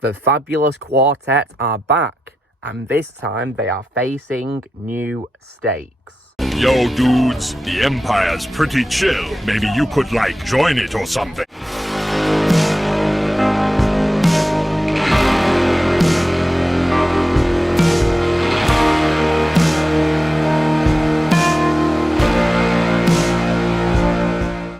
The fabulous quartet are back, and this time they are facing new stakes. Yo, dudes, the Empire's pretty chill. Maybe you could, join it or something.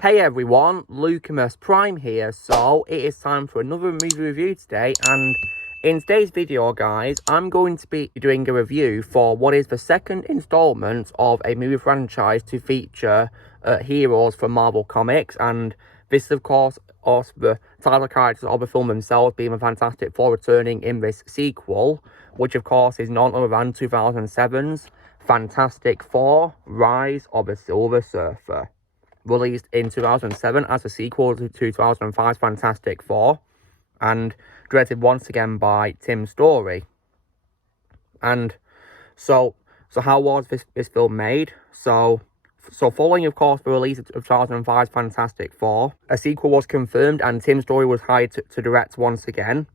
Hey everyone, Lucamus Prime here. So it is time for another movie review today, and in today's video, guys, I'm going to be doing a review for what is the second installment of a movie franchise to feature heroes from Marvel Comics, and this is of course also the title characters of the film themselves being the Fantastic Four returning in this sequel, which of course is none other than 2007's Fantastic Four: Rise of the Silver Surfer, released in 2007 as a sequel to 2005's Fantastic Four, and directed once again by Tim Story. And so how was this film made? So following, of course, the release of 2005's Fantastic Four, a sequel was confirmed and Tim Story was hired to direct once again.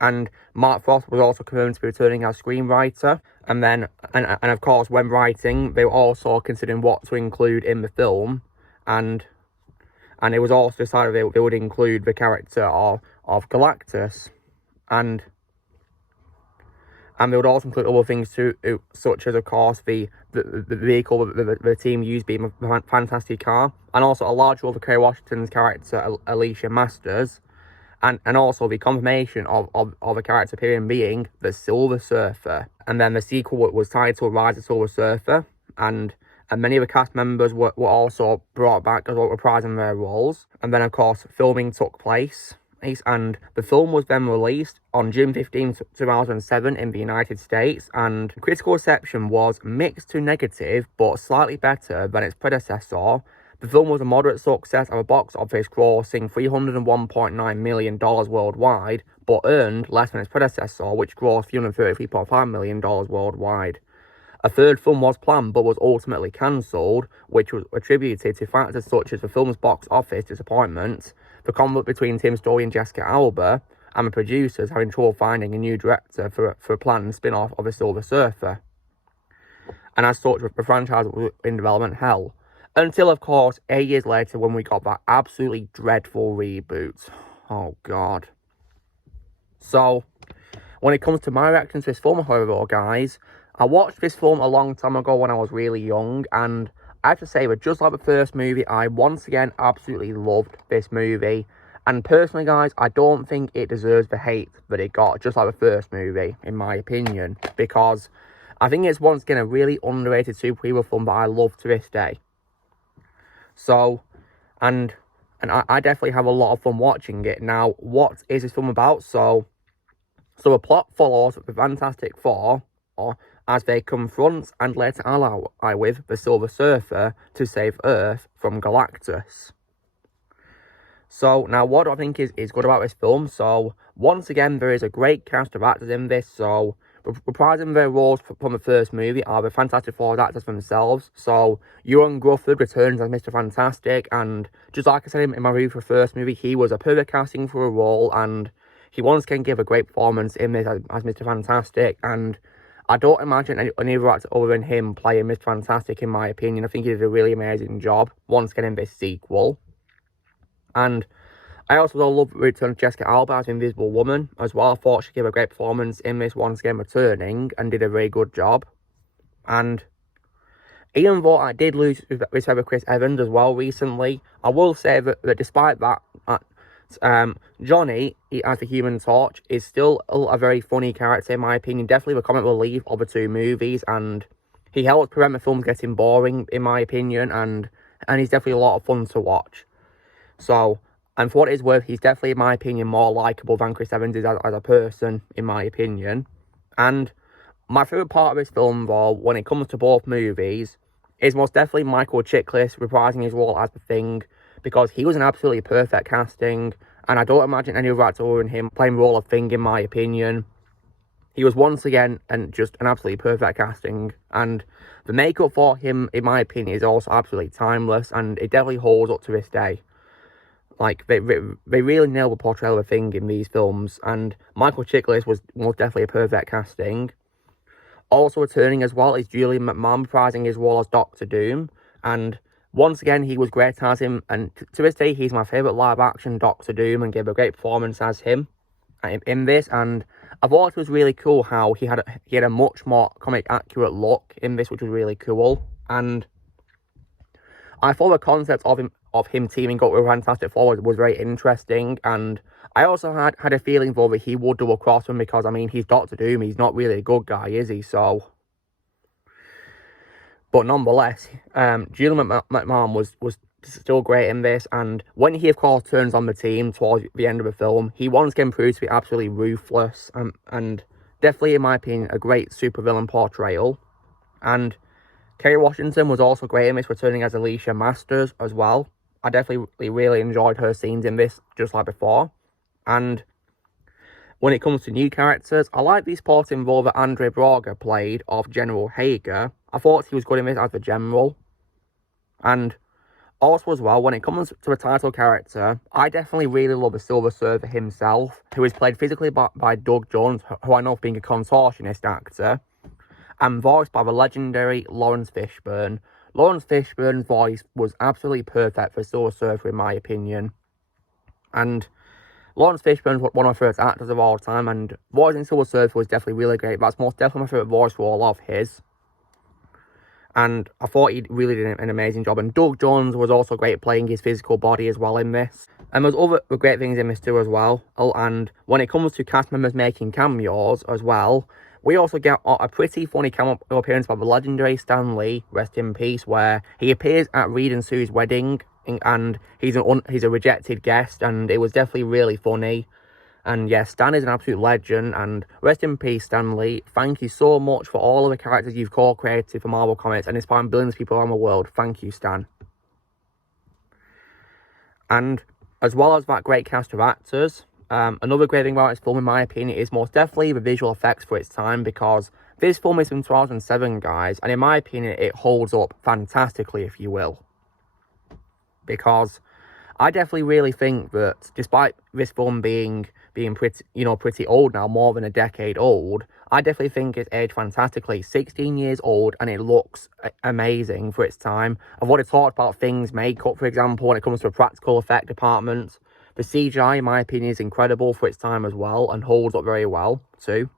And Mark Frost was also confirmed to be returning as screenwriter. And of course, when writing, they were also considering what to include in the film. And it was also decided they would include the character of Galactus, and they would also include other things too, such as of course the vehicle the team used being a fantastic car, and also a large role for Kerry Washington's character Alicia Masters, and also the confirmation of a character appearing being the Silver Surfer. And then the sequel was titled Rise of the Silver Surfer, and many of the cast members were also brought back as well, reprising their roles. And then, of course, filming took place. And the film was then released on June 15, 2007 in the United States. And critical reception was mixed to negative, but slightly better than its predecessor. The film was a moderate success at the box office, grossing $301.9 million worldwide, but earned less than its predecessor, which grossed $333.5 million worldwide. A third film was planned but was ultimately cancelled, which was attributed to factors such as the film's box office disappointment, the conflict between Tim Story and Jessica Alba, and the producers having trouble finding a new director for a planned spin-off of The Silver Surfer. And as such, the franchise was in development hell. Until, of course, 8 years later when we got that absolutely dreadful reboot. Oh, God. So, when it comes to my reaction to this film, however, guys, I watched this film a long time ago when I was really young, and I have to say that just like the first movie, I once again absolutely loved this movie. And personally, guys, I don't think it deserves the hate that it got, just like the first movie, in my opinion, because I think it's once again a really underrated superhero film that I love to this day. So, and I definitely have a lot of fun watching it. Now, what is this film about? So the plot follows the Fantastic Four, as they confront and later ally with the Silver Surfer to save Earth from Galactus. So, now what I think is good about this film, so once again there is a great cast of actors in this. So reprising their roles from the first movie are the Fantastic Four actors themselves. So Ewan Grufford returns as Mr. Fantastic, and just like I said in my review for the first movie, he was a perfect casting for a role, and he once again gave a great performance in this as Mr. Fantastic. And I don't imagine any other actor other than him playing Mr. Fantastic, in my opinion. I think he did a really amazing job once again in this sequel. And I also love the return of Jessica Alba as Invisible Woman as well. I thought she gave a great performance in this once again returning and did a very good job. And even though I did lose respect for Chris Evans as well recently, I will say that despite that, Johnny, as the Human Torch, is still a very funny character in my opinion. Definitely the comic relief of the two movies, and he helps prevent the film getting boring in my opinion, and he's definitely a lot of fun to watch. So, and for what it is worth, he's definitely, in my opinion, more likeable than Chris Evans is as a person, in my opinion. And my favourite part of this film, though, when it comes to both movies, is most definitely Michael Chiklis reprising his role as the Thing, because he was an absolutely perfect casting, and I don't imagine any other actor other than him playing the role of Thing, in my opinion. He was once again just an absolutely perfect casting, and the makeup for him, in my opinion, is also absolutely timeless, and it definitely holds up to this day. Like, they really nailed the portrayal of Thing in these films, and Michael Chiklis was most definitely a perfect casting. Also returning as well is Julian McMahon reprising his role as Doctor Doom, and once again he was great as him, and to this day he's my favourite live-action Doctor Doom and gave a great performance as him in this. And I thought it was really cool how he had a much more comic accurate look in this, which was really cool. And I thought the concept of him teaming up with Fantastic Four was very interesting, and I also had a feeling though that he would double cross him, because I mean he's Doctor Doom, he's not really a good guy, is he? So, but nonetheless, Julian McMahon was still great in this, and when he of course turns on the team towards the end of the film, he once again proves to be absolutely ruthless, and definitely in my opinion a great supervillain portrayal. And Kerry Washington was also great in this, returning as Alicia Masters as well. I definitely really enjoyed her scenes in this, just like before. And when it comes to new characters, I like the supporting role that Andre Braga played of General Hager. I thought he was good in this as the General. And also as well, when it comes to a title character, I definitely really love the Silver Surfer himself, who is played physically by Doug Jones, who I know for being a contortionist actor, and voiced by the legendary Lawrence Fishburne. Lawrence Fishburne's voice was absolutely perfect for Silver Surfer in my opinion. And Lawrence Fishburne's one of my favourite actors of all time, and voicing Silver Surfer was definitely really great. That's most definitely my favourite voice role of his. And I thought he really did an amazing job. And Doug Jones was also great playing his physical body as well in this. And there's other great things in this too as well. Oh, and when it comes to cast members making cameos as well, we also get a pretty funny cameo appearance by the legendary Stan Lee, rest in peace, where he appears at Reed and Sue's wedding, and he's a rejected guest, and it was definitely really funny. And yes, Stan is an absolute legend, and rest in peace, Stan Lee. Thank you so much for all of the characters you've co-created for Marvel Comics and inspiring billions of people around the world. Thank you, Stan. And as well as that great cast of actors, another great thing about this film, in my opinion, is most definitely the visual effects for its time, because this film is from 2007, guys, and in my opinion, it holds up fantastically, if you will. Because I definitely really think that despite this film being pretty old now, more than a decade old, I definitely think it's aged fantastically. 16 years old, and it looks amazing for its time. I've already talked about things, makeup, for example, when it comes to a practical effect department. The CGI, in my opinion, is incredible for its time as well, and holds up very well, too.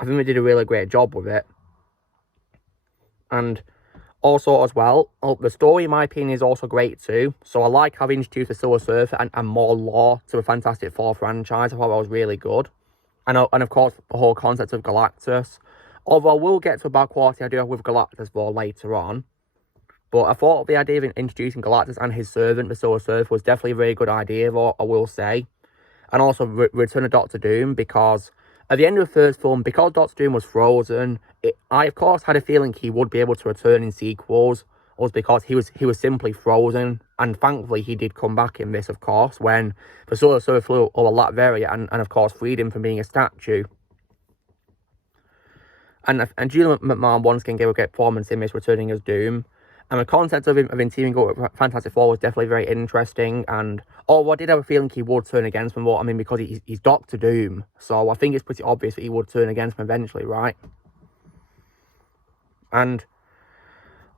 I think they did a really great job with it. And also, as well, the story, in my opinion, is also great too. So I like having introduced the Silver Surfer and more lore to the Fantastic Four franchise. I thought that was really good. And of course, the whole concept of Galactus. Although we'll get to a bad quality I do have with Galactus for later on. But I thought the idea of introducing Galactus and his servant, the Silver Surfer, was definitely a very good idea, I will say. And also, Return of Doctor Doom, because at the end of the first film, because Doctor Doom was frozen, I of course had a feeling he would be able to return in sequels, was because he was simply frozen, and thankfully he did come back in this, of course, when the Silver Surfer flew over Latveria and of course freed him from being a statue. And Julian McMahon once again gave a great performance in this, returning as Doom. And the concept of him teaming up with Fantastic Four was definitely very interesting. And although I did have a feeling he would turn against him, I mean, because he's Doctor Doom. So I think it's pretty obvious that he would turn against him eventually, right? And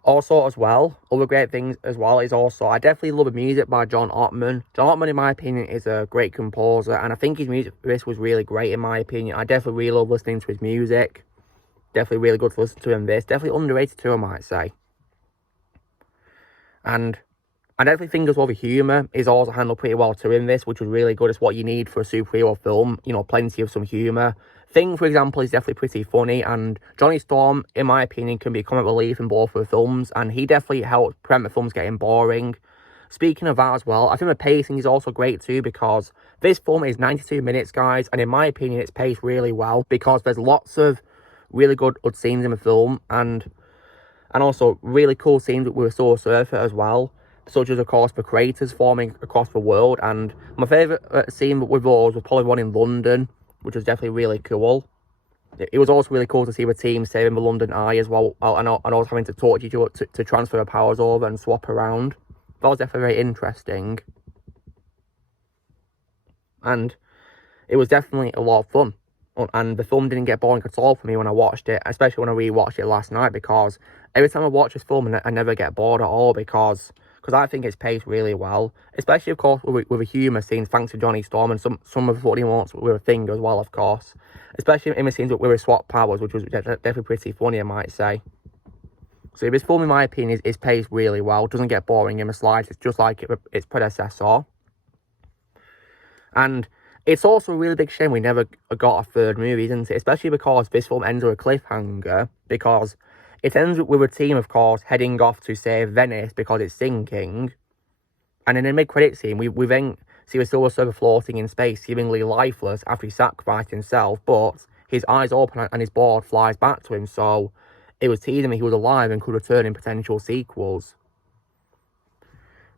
also as well, other great things as well is also, I definitely love the music by John Ottman. John Ottman, in my opinion, is a great composer. And I think his music for this was really great, in my opinion. I definitely really love listening to his music. Definitely really good to listen to him this. Definitely underrated too, I might say. And I definitely think as well the humour is also handled pretty well too in this, which was really good. It's what you need for a superhero film, plenty of some humour. Thing, for example, is definitely pretty funny, and Johnny Storm, in my opinion, can be a comic relief in both of the films, and he definitely helped prevent the films getting boring. Speaking of that as well, I think the pacing is also great too, because this film is 92 minutes, guys, and in my opinion, it's paced really well, because there's lots of really good scenes in the film, and also really cool scenes with Silver Surfer as well, such as, of course, the craters forming across the world. And my favourite scene with those was probably one in London, which was definitely really cool. It was also really cool to see the team saving the London Eye as well, and also having to talk to each other to transfer their powers over and swap around. That was definitely very interesting. And it was definitely a lot of fun. And the film didn't get boring at all for me when I watched it, especially when I rewatched it last night, because every time I watch this film, I never get bored at all, because I think it's paced really well, especially, of course, with the humour scenes, thanks to Johnny Storm, and some of what he wants with a thing as well, of course. Especially in the scenes with his swap powers, which was definitely pretty funny, I might say. So this film, in my opinion, is paced really well. It doesn't get boring in the slightest. It's just like its predecessor. And it's also a really big shame we never got a third movie, isn't it? Especially because this film ends with a cliffhanger, because it ends with a team, of course, heading off to save Venice because it's sinking. And in a mid-credit scene, we then see the Silver Surfer floating in space, seemingly lifeless after he sacrificed himself, but his eyes open and his board flies back to him, so it was teasing me he was alive and could return in potential sequels.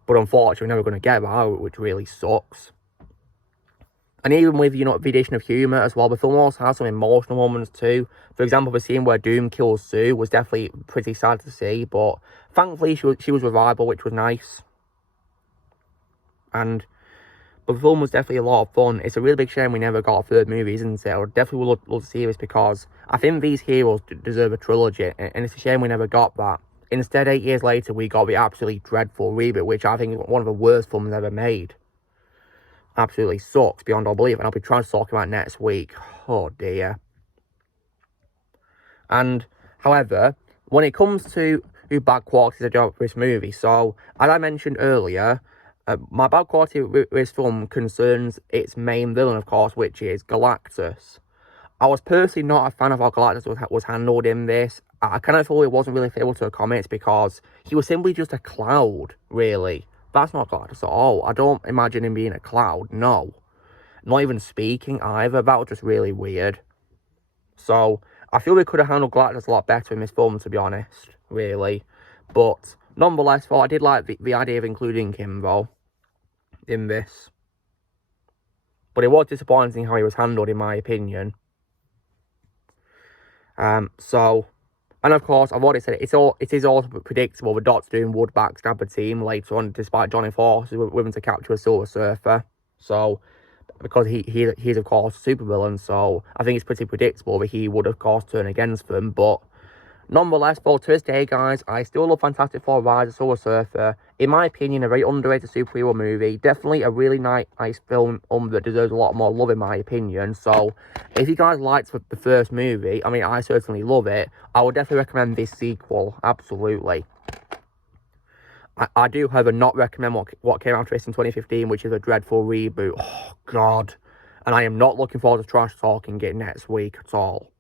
But unfortunately, we're never going to get that, which really sucks. And even with, the addition of humour as well, the film also has some emotional moments too. For example, the scene where Doom kills Sue was definitely pretty sad to see, but thankfully she was revival, which was nice. But the film was definitely a lot of fun. It's a really big shame we never got a third movie, isn't it? I would definitely love to see this, because I think these heroes deserve a trilogy, and it's a shame we never got that. Instead, 8 years later, we got the absolutely dreadful reboot, which I think is one of the worst films ever made. Absolutely sucks beyond all belief, and I'll be trying to talk about it next week. Oh dear. And however, when it comes to bad qualities of this movie, so as I mentioned earlier, my bad quality with this film concerns its main villain, of course, which is Galactus. I was personally not a fan of how Galactus was handled in this. I kind of thought it wasn't really favorable to the comics, because he was simply just a cloud, really. That's not Galactus at all. I don't imagine him being a cloud, no. Not even speaking either. That was just really weird. So, I feel we could have handled Galactus a lot better in this film, to be honest, really. But, nonetheless, I did like the idea of including him, though, in this. But it was disappointing how he was handled, in my opinion. And of course, I've already said it is also predictable the Doctor Doom would backstab the team later on, despite Johnny forces with him to capture a Silver Surfer. So, because he's of course a supervillain, so I think it's pretty predictable that he would of course turn against them. But nonetheless, though, to this day, guys, I still love Fantastic Four: Rise of Silver Surfer. In my opinion, a very underrated superhero movie. Definitely a really nice film that deserves a lot more love, in my opinion. So, if you guys liked the first movie, I mean, I certainly love it. I would definitely recommend this sequel, absolutely. I do, however, not recommend what came after this in 2015, which is a dreadful reboot. Oh, God. And I am not looking forward to trash talking it next week at all.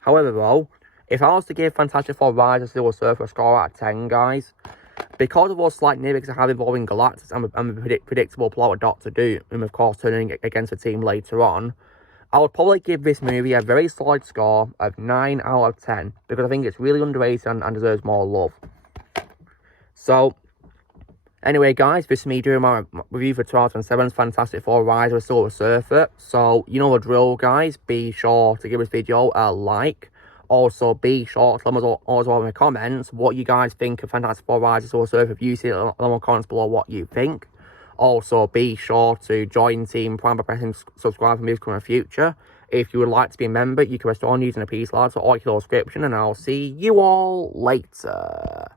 However, though, if I was to give Fantastic Four: Rise of Silver Surfer a score out of 10, guys, because of those slight nitpicks I have involving Galactus and the predictable plot of Doctor Doom, of course, turning against the team later on, I would probably give this movie a very solid score of 9 out of 10, because I think it's really underrated and deserves more love. So, anyway, guys, this is me doing my review for 2007's Fantastic Four: Rise of Silver Surfer. So, you know the drill, guys. Be sure to give this video a like. Also, be sure to let us also in the comments what you guys think of Fantastic Four: Rise of Silver Surfer. If you see it, let me know in the comments below what you think. Also, be sure to join Team Prime by pressing subscribe for videos coming in the future. If you would like to be a member, you can restore using a peace lad or your subscription, and I'll see you all later.